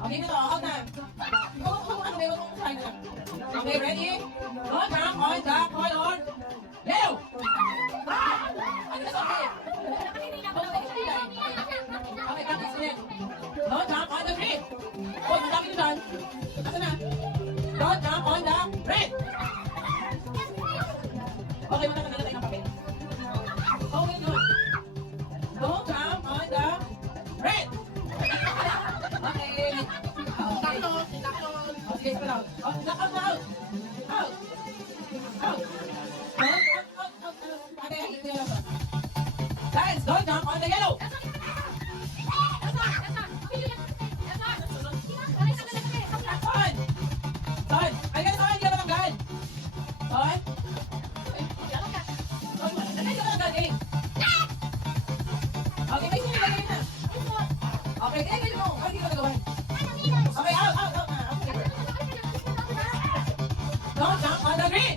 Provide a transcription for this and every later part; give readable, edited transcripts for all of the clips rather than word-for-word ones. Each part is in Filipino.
Okay na to, out na. Okay, ready? Go down on the corridor. Yellow! Ano na okay? Okay, practice ulit. Go down on the green. Uy, madami na dyan. Asa na? Go down on the red. Okay, magkakaroon tayo ng papel. Okay, good. Go down on the red. Okay. Okay. Okay, go down. Out, out, out. Out. Out. Out. Okay, guys, go down on the yellow. Son! Son! Ay, ganito ka, hindi ka matanggal. Son? Son, hindi ka matanggal eh. Okay, may sinilagay na. Okay, tingnan mo. Ay, hindi ka matagawan. Okay, out, out, out. Don't jump on the green.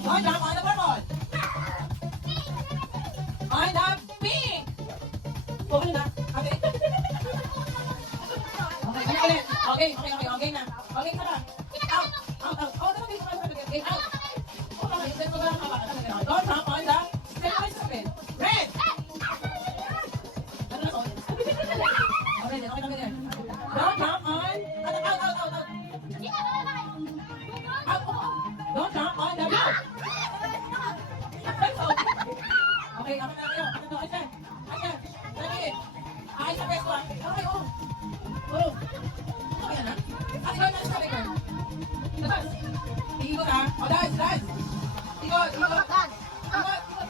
Don't jump on the purple. On the pink. Okay na. Okay. Okay, okay na. Okay ka na. Out, out, out. Oh, dapat dito ka na. Okay, out. Okay, then mag-alang ka ba? Don't jump on the red. Ano na to? Okay, then, okay na. Don't jump on. Out, out, out, out. Out. Don't jump on the blue. Okay, ako na tayo. Ano to? Ayan. Ayan. Dali. Ay, sa peso. Okay, oh. Oh. Okay na. At ikaw na sa record. Labas. Ikot ha. O, dance, dance. Ikot, ikot. Ikot, ikot.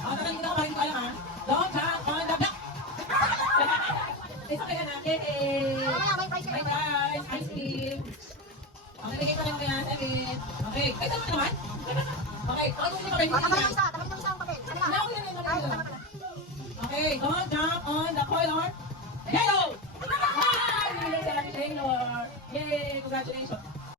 O, tatangin ako rin ko alam ha. Don't jump on the block. Isa kaya na. May price. Ice cream. Okay, bigay ko lang ko yan. Okay. Ay, saan mo naman? Okay. Ano mo naman? Okay, don't jump on the corridor. Yellow! Yay! Congratulations!